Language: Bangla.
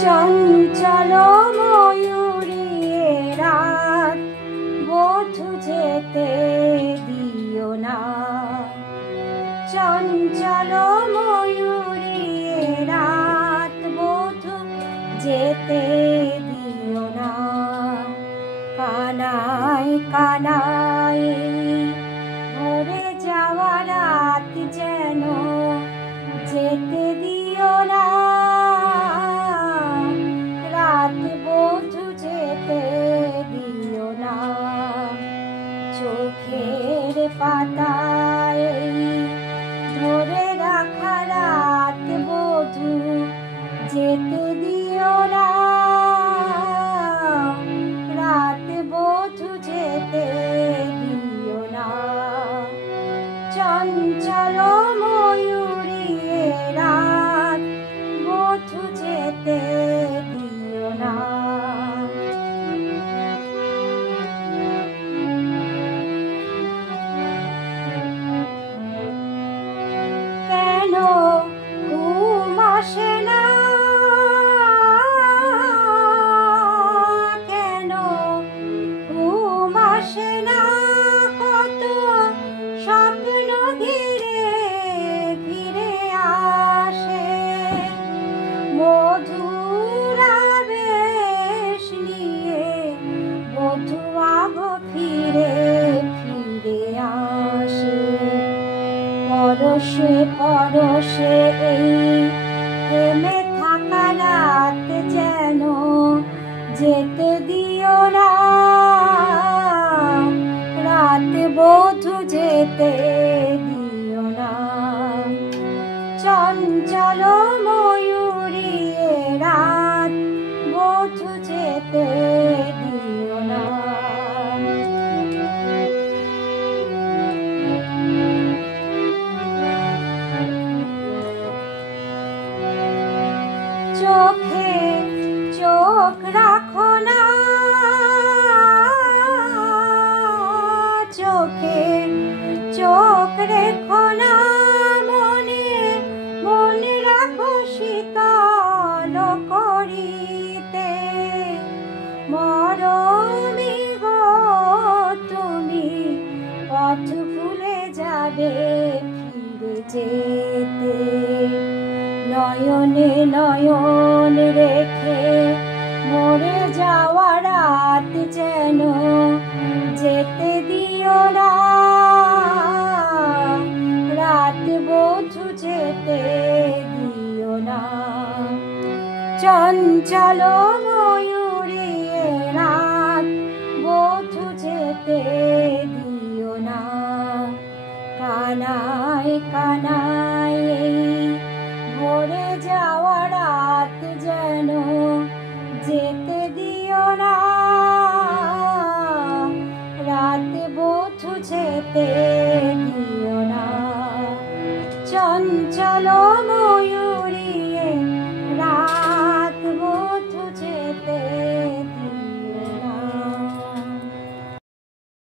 চঞ্চল ময়ূরী রাত বধূ যেতে দিও না। চঞ্চল ময়ূরী রাত বধূ যেতে দিও না। কানায় কানায় ভরে যাওয়া রাত যেন যেতে দিও না। রাত বধূ যেতে দিও না। চোখের পাতায় ধরে রাখা রাত বধূ যেতে দিও না। রাত বধূ যেতে দিও না। চঞ্চল ময়ূরী রাত বধূ যেতে দিও না। কেন ঘুম আসে না, কেন ঘুম আসে না, কত স্বপ্ন ঘিরে ঘিরে আসে। মধুর আবেশ নিয়ে বধূ আগো ফিরে ফিরে আসে। পরশে পরশে এই থেমে থাকা রাত যেন যেতে দিও না। রাত বধূ যেতে দিও না। চঞ্চল ময়ূরী রাত বধূ যেতে দিও না। চোখে চোখ রাখো না, চোখে চোখ রেখো না, মনে মনে রাখো শীতল করিতে। মরমী গো তুমি পথ ভুলে যাবে ফিরে যেতে। নয়নে নয়ন রেখে মরে যাওয়া রাত যেন যেতে দিও না। রাত বধূ যেতে দিও না। চঞ্চল ময়ূরী রাত বধূ যেতে দিও না। কানায় কানায় ভরে যাওয়া রাত যেন যেতে দিও না। রাত বধূ যেতে দিও না। চঞ্চল ময়ূরী রাত বধূ যেতে